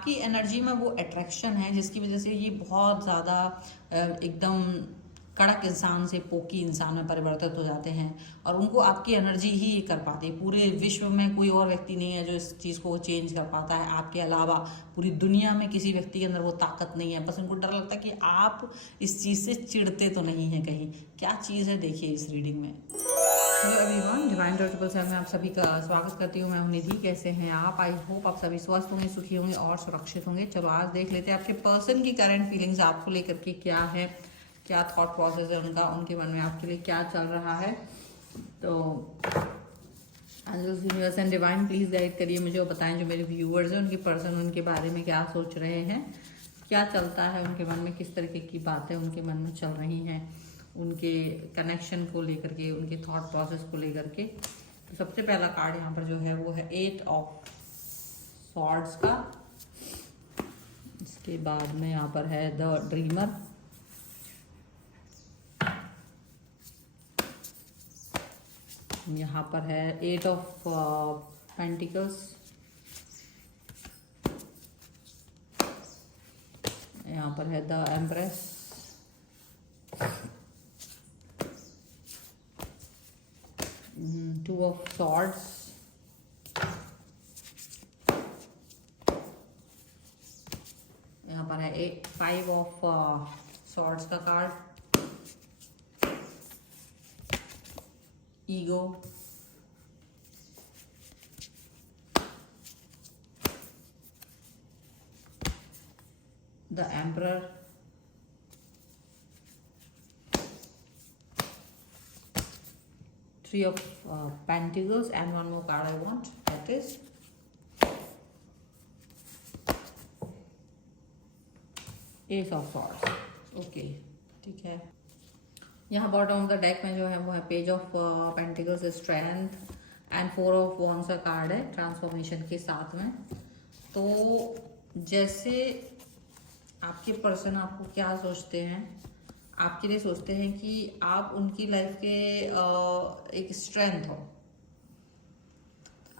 आपकी एनर्जी में वो अट्रैक्शन है जिसकी वजह से ये बहुत ज़्यादा एकदम कड़क इंसान से पोकी इंसान में परिवर्तित हो जाते हैं और उनको आपकी एनर्जी ही ये कर पाती है। पूरे विश्व में कोई और व्यक्ति नहीं है जो इस चीज़ को चेंज कर पाता है आपके अलावा। पूरी दुनिया में किसी व्यक्ति के अंदर वो ताकत नहीं है। बस उनको डर लगता है कि आप इस चीज़ से चिढ़ते तो नहीं हैं कहीं। क्या चीज़ है देखिए इस रीडिंग में। Hello everyone, divine triple seven में आप सभी का स्वागत करती हूँ। मैं हूं निधि। कैसे हैं आप? आई होप आप सभी स्वस्थ होंगे, सुखी होंगे और सुरक्षित होंगे। चलो आज देख लेते हैं आपके पर्सन की करंट फीलिंग्स आपको लेकर के क्या है, क्या थॉट प्रोसेस है उनका, उनके मन में आपके लिए क्या चल रहा है। तो angels, universe and divine please guide करिए मुझे और बताएं जो मेरे व्यूअर्स हैं उनके पर्सन उनके बारे में क्या सोच रहे हैं, क्या चलता है उनके मन में, किस तरीके की बातें उनके मन में चल रही हैं, उनके कनेक्शन को लेकर के, उनके थॉट प्रोसेस को लेकर के। तो सबसे पहला कार्ड यहाँ पर जो है वो है 8 ऑफ सॉर्ड्स का। इसके बाद में यहाँ पर है द ड्रीमर। यहाँ पर है 8 ऑफ पेंटिकल्स। यहाँ पर है the empress. Two of swords. यहाँ पर है 5 ऑफ सॉर्ड्स का card. Ego. The emperor. Three of Pentacles and one more card I want, that is Ace of Swords. Okay, ठीक है। यहाँ बॉटम ऑफ द डेक में जो है वो है page of pentacles, strength and 4 of wands का कार्ड है ट्रांसफॉर्मेशन के साथ में। तो जैसे आपके पर्सन आपको क्या सोचते हैं, आपके लिए सोचते हैं कि आप उनकी लाइफ के एक स्ट्रेंथ हो,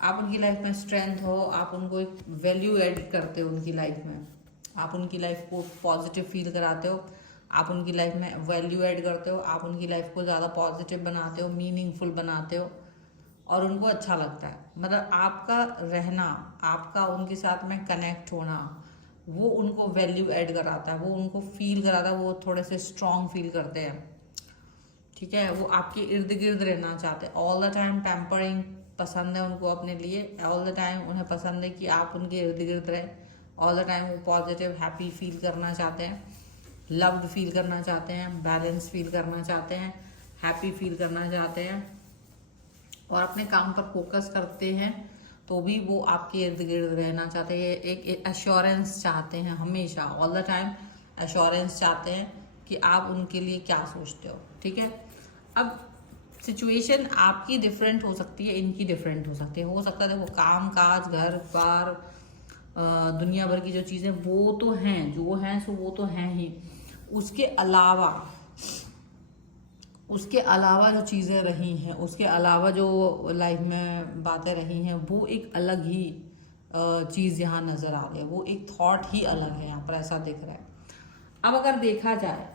आप उनकी लाइफ में स्ट्रेंथ हो, आप उनको एक वैल्यू ऐड करते हो उनकी लाइफ में, आप उनकी लाइफ को पॉजिटिव फील कराते हो, आप उनकी लाइफ में वैल्यू ऐड करते हो, आप उनकी लाइफ को ज़्यादा पॉजिटिव बनाते हो, मीनिंगफुल बनाते हो और उनको अच्छा लगता है। मतलब आपका रहना, आपका उनके साथ में कनेक्ट होना, वो उनको वैल्यू ऐड कराता है, वो उनको फील कराता है, वो थोड़े से स्ट्रॉन्ग फील करते हैं। ठीक है, वो आपके इर्द गिर्द रहना चाहते हैं। ऑल द टाइम पैम्परिंग पसंद है उनको अपने लिए। ऑल द टाइम उन्हें पसंद है कि आप उनके इर्द गिर्द रहें। ऑल द टाइम वो पॉजिटिव हैप्पी फील करना चाहते हैं, लव्ड फील करना चाहते हैं, बैलेंस फील करना चाहते हैं, हैप्पी फील करना चाहते हैं और अपने काम पर फोकस करते हैं। तो भी वो आपके इर्द गिर्द रहना चाहते हैं। एक एश्योरेंस चाहते हैं, हमेशा ऑल द टाइम एश्योरेंस चाहते हैं कि आप उनके लिए क्या सोचते हो। ठीक है, अब सिचुएशन आपकी डिफरेंट हो सकती है, इनकी डिफरेंट हो सकती है। हो सकता है देखो काम काज, घर बार, दुनिया भर की जो चीज़ें वो तो हैं, जो हैं सो वो तो हैं ही। उसके अलावा जो चीज़ें रही हैं, उसके अलावा जो लाइफ में बातें रही हैं, वो एक अलग ही चीज़ यहाँ नज़र आ रही है। वो एक थॉट ही अलग है यहाँ पर, ऐसा दिख रहा है। अब अगर देखा जाए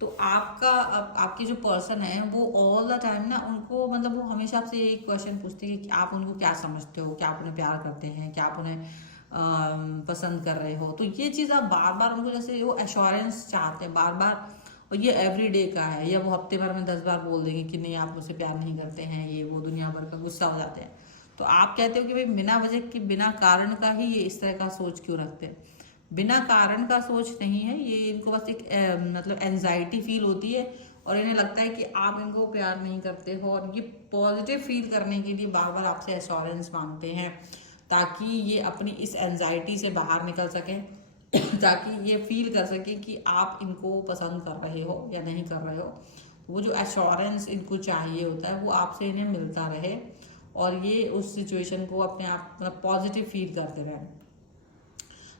तो आपके जो पर्सन है वो ऑल द टाइम ना, उनको मतलब वो हमेशा आपसे एक क्वेश्चन पूछते हैं कि आप उनको क्या समझते हो, क्या आप उन्हें प्यार करते हैं, क्या आप उन्हें पसंद कर रहे हो। तो ये चीज़ आप बार बार उनको, जैसे वो एश्योरेंस चाहते हैं बार बार, और ये एवरीडे का है, या वो हफ्ते भर में 10 बार बोल देंगे कि नहीं आप मुझसे प्यार नहीं करते हैं, ये वो दुनिया भर का गुस्सा हो जाते हैं। तो आप कहते हो कि भाई बिना वजह के, बिना कारण का ही ये इस तरह का सोच क्यों रखते हैं। बिना कारण का सोच नहीं है ये, इनको बस एक मतलब एंजाइटी फील होती है और इन्हें लगता है कि आप इनको प्यार नहीं करते हो, और ये पॉजिटिव फील करने के लिए बार बार आपसे एश्योरेंस मांगते हैं ताकि ये अपनी इस एंजाइटी से बाहर निकल सकें, ताकि ये फील कर सके कि आप इनको पसंद कर रहे हो या नहीं कर रहे हो। वो जो एश्योरेंस इनको चाहिए होता है वो आपसे इन्हें मिलता रहे और ये उस सिचुएशन को अपने आप मतलब पॉजिटिव फील करते रहें।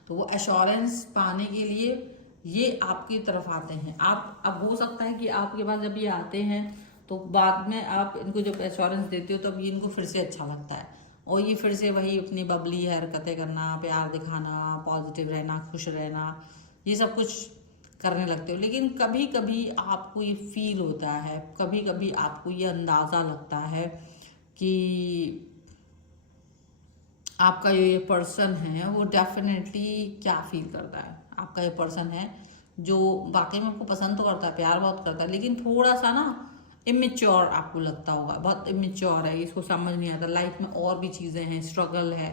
तो वो एश्योरेंस पाने के लिए ये आपकी तरफ आते हैं। आप अब हो सकता है कि आपके पास जब ये आते हैं तो बाद में आप इनको जब एश्योरेंस देते हो तब ये इनको फिर से अच्छा लगता है, और ये फिर से वही अपनी बबली हरकतें करना, प्यार दिखाना, पॉजिटिव रहना, खुश रहना, ये सब कुछ करने लगते हो। लेकिन कभी कभी आपको ये फील होता है, कभी कभी आपको ये अंदाज़ा लगता है कि आपका ये पर्सन है वो डेफिनेटली क्या फील करता है। आपका ये पर्सन है जो वाकई में आपको पसंद तो करता है, प्यार बहुत करता है, लेकिन थोड़ा सा ना इमेच्योर आपको लगता होगा, बहुत इमेच्योर है, इसको समझ नहीं आता, लाइफ में और भी चीज़ें हैं, स्ट्रगल है,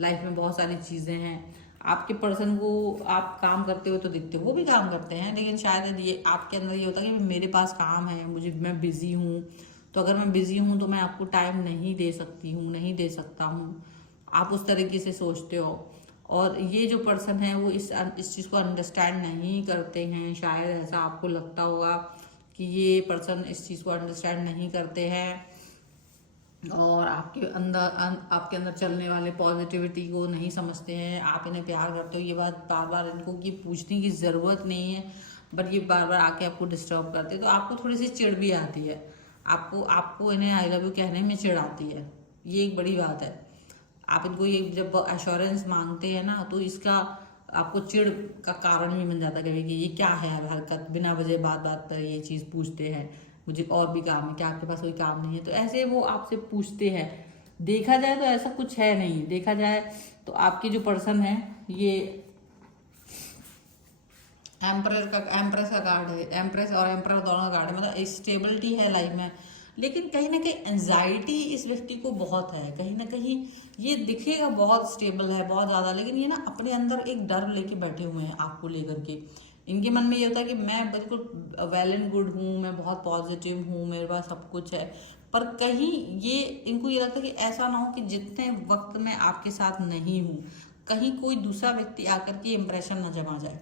लाइफ में बहुत सारी चीज़ें हैं। आपके पर्सन को आप काम करते हो तो दिखते हो, वो भी काम करते हैं, लेकिन शायद ये आपके अंदर ये होता है कि मेरे पास काम है, मैं बिजी हूँ, तो अगर मैं बिजी हूँ तो मैं आपको टाइम नहीं दे सकती हूँ, नहीं दे सकता हूँ। आप उस तरीके से सोचते हो। और ये जो पर्सन है वो इस चीज़ को अंडरस्टैंड नहीं करते हैं, शायद ऐसा आपको लगता होगा कि ये पर्सन इस चीज़ को अंडरस्टैंड नहीं करते हैं और आपके अंदर चलने वाले पॉजिटिविटी को नहीं समझते हैं। आप इन्हें प्यार करते हो, ये बात बार बार इनको ये पूछने की ज़रूरत नहीं है, बट ये बार बार आके आपको डिस्टर्ब करते हैं, तो आपको थोड़ी सी चिढ़ भी आती है। आपको इन्हें आई लव यू कहने में चिढ़ आती है, ये एक बड़ी बात है। आप इनको ये जब एश्योरेंस मांगते हैं ना, तो इसका आपको चिढ़ का कारण भी बन जाता है कभी कि ये क्या है यार हरकत, बिना वजह बात बात पर ये चीज़ पूछते हैं, मुझे और भी काम है, क्या आपके पास कोई काम नहीं है, तो ऐसे वो आपसे पूछते हैं। देखा जाए तो ऐसा कुछ है नहीं, देखा जाए तो आपके जो पर्सन है ये एम्प्रेस का कार्ड है, एम्प्रेस और एम्परर दोनों का कार्ड है, मतलब स्टेबिलिटी है लाइफ में, लेकिन कहीं ना कहीं एंजाइटी इस व्यक्ति को बहुत है। कहीं ना कहीं ये दिखेगा बहुत स्टेबल है, बहुत ज़्यादा, लेकिन ये ना अपने अंदर एक डर लेके बैठे हुए हैं आपको लेकर के। इनके मन में ये होता है कि मैं बिल्कुल वेल एंड गुड हूँ, मैं बहुत पॉजिटिव हूँ, मेरे पास सब कुछ है, पर कहीं ये इनको ये लगता है कि ऐसा ना हो कि जितने वक्त मैं आपके साथ नहीं हूँ, कहीं कोई दूसरा व्यक्ति आकर के इम्प्रेशन न जमा जाए।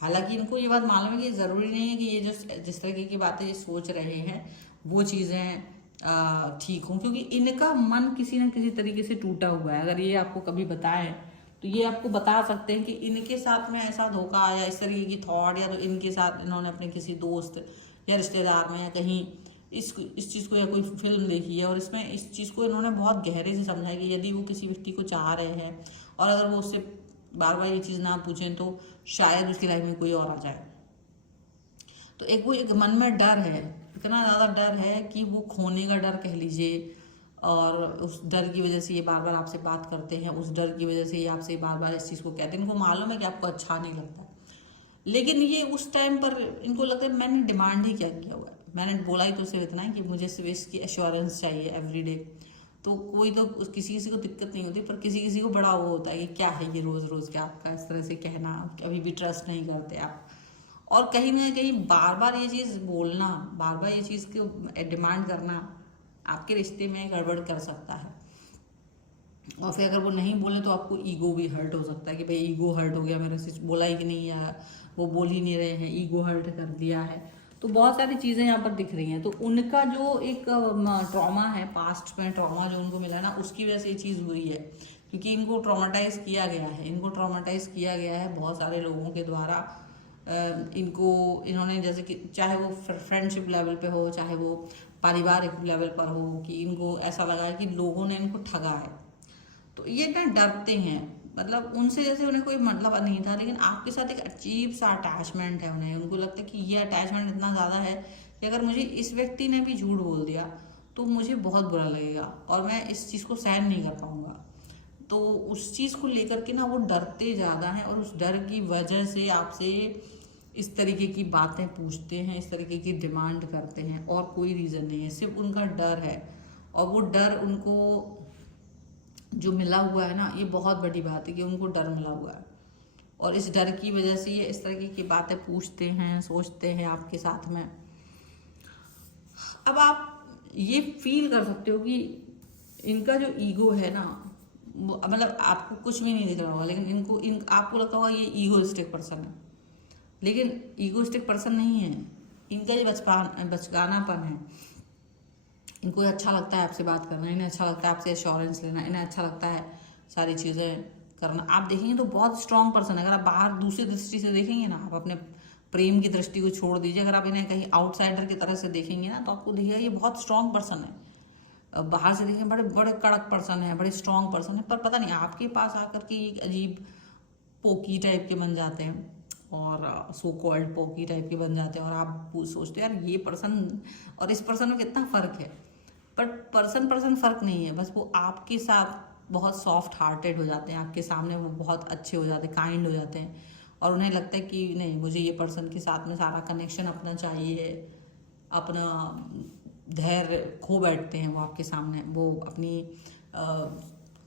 हालांकि इनको ये बात मालूम है कि ज़रूरी नहीं है कि ये जो जिस तरीके की बातें ये सोच रहे हैं वो चीज़ें ठीक हों, क्योंकि इनका मन किसी न किसी तरीके से टूटा हुआ है। अगर ये आपको कभी बताएं तो ये आपको बता सकते हैं कि इनके साथ में ऐसा धोखा या इस तरीके की थॉट, या तो इनके साथ इन्होंने अपने किसी दोस्त या रिश्तेदार में या कहीं इस चीज़ को या कोई फिल्म देखी है और इसमें इस चीज़ को इन्होंने बहुत गहरे से समझा है कि यदि वो किसी व्यक्ति को चाह रहे हैं और अगर वो उससे बार बार ये चीज़ ना पूछें तो शायद उसकी लाइफ में कोई और आ जाए। तो एक मन में डर है, इतना ज़्यादा डर है कि वो खोने का डर कह लीजिए, और उस डर की वजह से ये बार बार आपसे बात करते हैं, उस डर की वजह से ये आपसे बार बार इस चीज़ को कहते हैं। इनको मालूम है कि आपको अच्छा नहीं लगता, लेकिन ये उस टाइम पर इनको लगता है मैंने डिमांड ही क्या किया हुआ है, मैंने बोला ही तो सिर्फ इतना है कि मुझे सिर्फ इसकी एश्योरेंस चाहिए एवरीडे। तो कोई तो किसी किसी को दिक्कत नहीं होती, पर किसी किसी को बड़ा वो होता है कि क्या है ये रोज़ रोज़ क्या आपका इस तरह से कहना, अभी भी ट्रस्ट नहीं करते आप। और कहीं ना कहीं बार बार ये चीज़ बोलना, बार बार ये चीज़ को डिमांड करना आपके रिश्ते में गड़बड़ कर सकता है। और फिर अगर वो नहीं बोले तो आपको ईगो भी हर्ट हो सकता है कि भाई ईगो हर्ट हो गया, मेरे से बोला ही कि नहीं, या वो बोल ही नहीं रहे हैं, ईगो हर्ट कर दिया है। तो बहुत सारी चीज़ें यहाँ पर दिख रही हैं। तो उनका जो एक ट्रॉमा है, पास्ट में ट्रॉमा जो उनको मिला है ना, उसकी वजह से ये चीज़ हुई है, क्योंकि इनको ट्रॉमाटाइज किया गया है, इनको ट्रॉमाटाइज किया गया है बहुत सारे लोगों के द्वारा। इन्होंने जैसे कि चाहे वो फ्रेंडशिप लेवल पे हो, चाहे वो पारिवारिक लेवल पर हो, कि इनको ऐसा लगा है कि लोगों ने इनको ठगा है। तो ये ना डरते हैं, मतलब उनसे जैसे उन्हें कोई मतलब नहीं था, लेकिन आपके साथ एक अजीब सा अटैचमेंट है उन्हें। उनको लगता है कि ये अटैचमेंट इतना ज़्यादा है कि अगर मुझे इस व्यक्ति ने भी झूठ बोल दिया तो मुझे बहुत बुरा लगेगा और मैं इस चीज़ को सहन नहीं कर पाऊंगा। तो उस चीज़ को लेकर के ना वो डरते ज़्यादा हैं, और उस डर की वजह से आपसे इस तरीके की बातें पूछते हैं, इस तरीके की डिमांड करते हैं, और कोई रीज़न नहीं है, सिर्फ उनका डर है। और वो डर उनको जो मिला हुआ है ना, ये बहुत बड़ी बात है कि उनको डर मिला हुआ है, और इस डर की वजह से ये इस तरीके की बातें पूछते हैं, सोचते हैं आपके साथ में। अब आप ये फील कर सकते हो कि इनका जो ईगो है ना, मतलब आपको कुछ भी नहीं दिख रहा होगा, लेकिन आपको लगता होगा ये ईगोइस्टिक पर्सन है, लेकिन ईगोइस्टिक पर्सन नहीं है। इनका ये बचकानापन है। इनको अच्छा लगता है आपसे बात करना, इन्हें अच्छा लगता है आपसे एश्योरेंस लेना, इन्हें अच्छा लगता है सारी चीज़ें करना। आप देखेंगे तो बहुत स्ट्रांग पर्सन है। अगर आप बाहर दूसरी दृष्टि से देखेंगे ना, आप अपने प्रेम की दृष्टि को छोड़ दीजिए, अगर आप इन्हें कहीं आउटसाइडर की तरह से देखेंगे ना, तो आपको दिखेगा ये बहुत स्ट्रांग पर्सन है। बाहर से देखें बड़े बड़े कड़क पर्सन है, बड़े स्ट्रांग पर्सन है, पर पता नहीं आपके पास आकर के एक अजीब पोकी टाइप के बन जाते हैं, और सो कॉल्ड पोकी टाइप के बन जाते हैं, और आप सोचते हैं यार ये पर्सन और इस पर्सन में कितना फ़र्क है। बट पर्सन पर्सन फ़र्क नहीं है, बस वो आपके साथ बहुत सॉफ्ट हार्टेड हो जाते हैं, आपके सामने वो बहुत अच्छे हो जाते हैं, काइंड हो जाते हैं, और उन्हें लगता है कि नहीं, मुझे ये पर्सन के साथ में सारा कनेक्शन अपना चाहिए, अपना धैर्य खो बैठते हैं वो आपके सामने। वो अपनी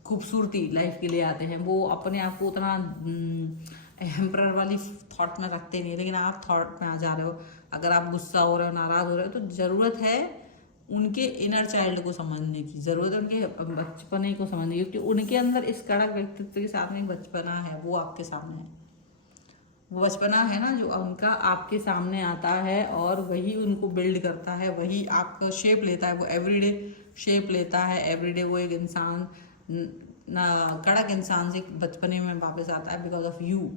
खूबसूरती लाइफ के लिए आते हैं, वो अपने आप को उतना एम्परर वाली थॉट में रखते नहीं, लेकिन आप थॉट में आ जा रहे हो। अगर आप गुस्सा हो रहे हो, नाराज़ हो रहे हो, तो ज़रूरत है उनके इनर चाइल्ड को समझने की, ज़रूरत है उनके बचपने को समझने की, क्योंकि उनके अंदर इस कड़क व्यक्तित्व के साथ में बचपना है, वो आपके सामने है। वो बचपना है ना जो उनका आपके सामने आता है, और वही उनको बिल्ड करता है, वही आपका शेप लेता है, वो एवरीडे शेप लेता है। एवरीडे वो एक इंसान ना कड़क इंसान से बचपने में वापस आता है बिकॉज ऑफ यू।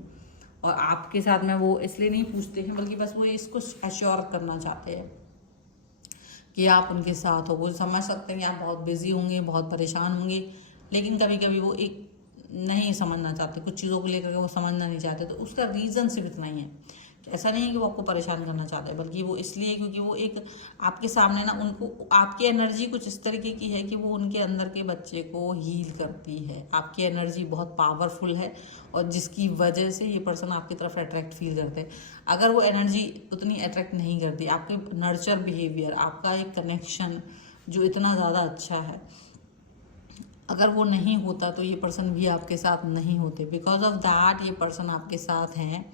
और आपके साथ में वो इसलिए नहीं पूछते हैं, बल्कि बस वो इसको एश्योर करना चाहते हैं कि आप उनके साथ हो। वो समझ सकते हैं कि आप बहुत बिजी होंगे, बहुत परेशान होंगे, लेकिन कभी कभी वो एक नहीं समझना चाहते, कुछ चीज़ों को लेकर के वो समझना नहीं चाहते, तो उसका रीज़न सिर्फ इतना ही है। ऐसा नहीं है कि वो आपको परेशान करना चाहते हैं, बल्कि वो इसलिए क्योंकि वो एक आपके सामने ना, उनको आपकी एनर्जी कुछ इस तरीके की है कि वो उनके अंदर के बच्चे को हील करती है। आपकी एनर्जी बहुत पावरफुल है, और जिसकी वजह से ये पर्सन आपकी तरफ अट्रैक्ट फील करते हैं। अगर वो एनर्जी उतनी अट्रैक्ट नहीं करती, आपके नर्चर बिहेवियर, आपका एक कनेक्शन जो इतना ज़्यादा अच्छा है, अगर वो नहीं होता तो ये पर्सन भी आपके साथ नहीं होते। बिकॉज ऑफ दैट ये पर्सन आपके साथ हैं,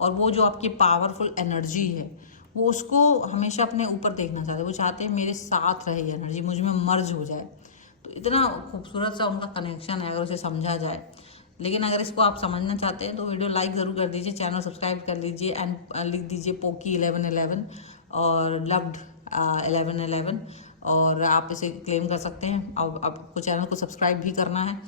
और वो जो आपकी पावरफुल एनर्जी है वो उसको हमेशा अपने ऊपर देखना चाहते हैं। वो चाहते हैं मेरे साथ रहे एनर्जी, मुझ में मर्ज हो जाए। तो इतना खूबसूरत सा उनका कनेक्शन है अगर उसे समझा जाए। लेकिन अगर इसको आप समझना चाहते हैं तो वीडियो लाइक ज़रूर कर दीजिए, चैनल सब्सक्राइब कर लीजिए, एंड लिख दीजिए पोकी 1111 और लव्ड 1111, और आप इसे क्लेम कर सकते हैं। अब आपको चैनल को सब्सक्राइब भी करना है,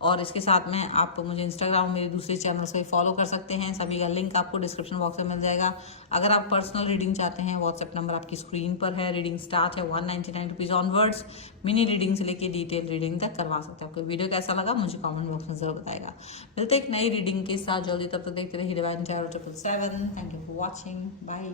और इसके साथ में आप मुझे इंस्टाग्राम मेरे दूसरे चैनल से फॉलो कर सकते हैं। सभी का लिंक आपको डिस्क्रिप्शन बॉक्स में मिल जाएगा। अगर आप पर्सनल रीडिंग चाहते हैं, व्हाट्सएप नंबर आपकी स्क्रीन पर है। रीडिंग स्टार्ट है 199 रुपीज़ ऑनवर्ड्स। मिनी रीडिंग से लेके डिटेल रीडिंग तक करवा सकते हैं। आपको वीडियो कैसा लगा मुझे कमेंट बॉक्स में जरूर बताएगा। मिलते एक नई रीडिंग के साथ जल्दी, तब तक देखते रहिए divine tarot 777। Thank you for watching, bye.